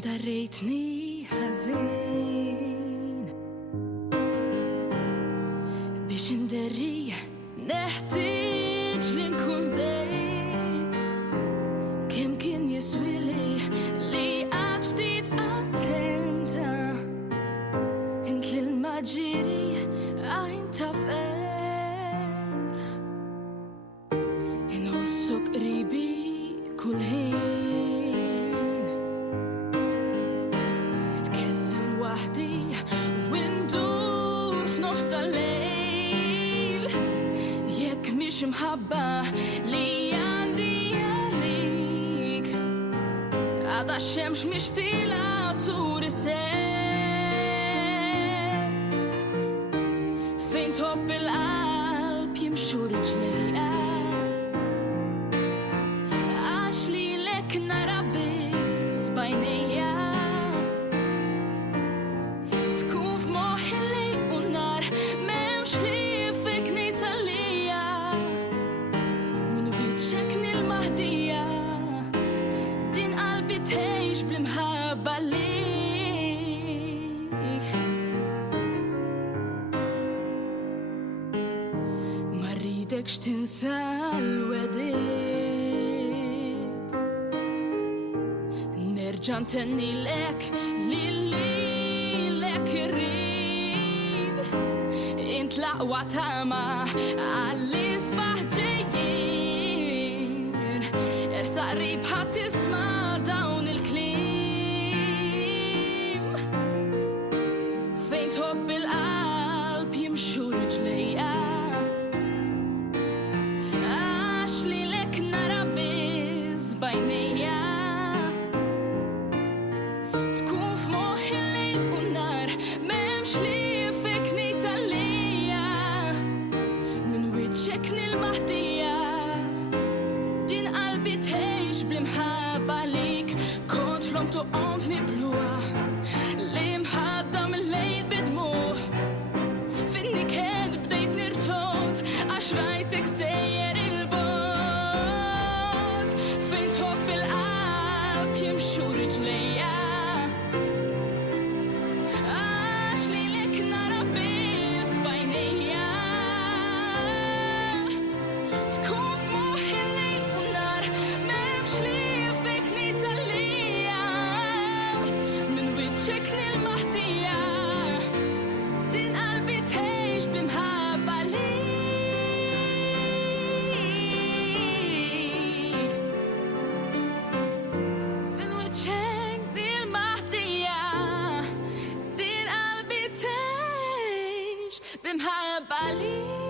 دريتني حزين بيش ندري نحتاج لنكون بيك كم كان يسوي لي عطفتيت أنت انت للمجيري عين تفرخ نوصك قريبي كل هين نتكلم وحدي وندور في نفس الليل ياك مش محبة لي عندي عليك عدا الشمس مش طيلة طور السيل فين تحب القلب يمشوا رجلي عاشلي لك نربس بينيا تكون في موحي الليل والنار ممش ليفك نيتاليا من وجهك المهدية دين قلبي تعيش بالمحبة ليك ما ريدكش تنسى الوداد نرجع نتني لك للي لك يريد انت لا وعتامة عاللي صباح جايين ارسى قريب هتسمع داون الكليم فين تحب القلب يمشوا رجليا عاشلي لك نربز بينيا تكون في موحي الليل والنار ممش ليفك نيتاليا من وجهك المهدية دين قلبي تعيش بالمحبة ليك كنت لم تقوم بلوع ليه محدة من الليل بدموع فيني كاد بديت نرتوت عشريتك سير البوت فين تحب القلب يمشوا رجليا عاشلي لك نربس بينيا تكون في موحي الليل والنار ممش ليفك نيتاليا من وجهك المهدية دين قلبي تعيش بمحبة ليك من وجهك دي المهدية دين قلبي تعيش بمحبة ليك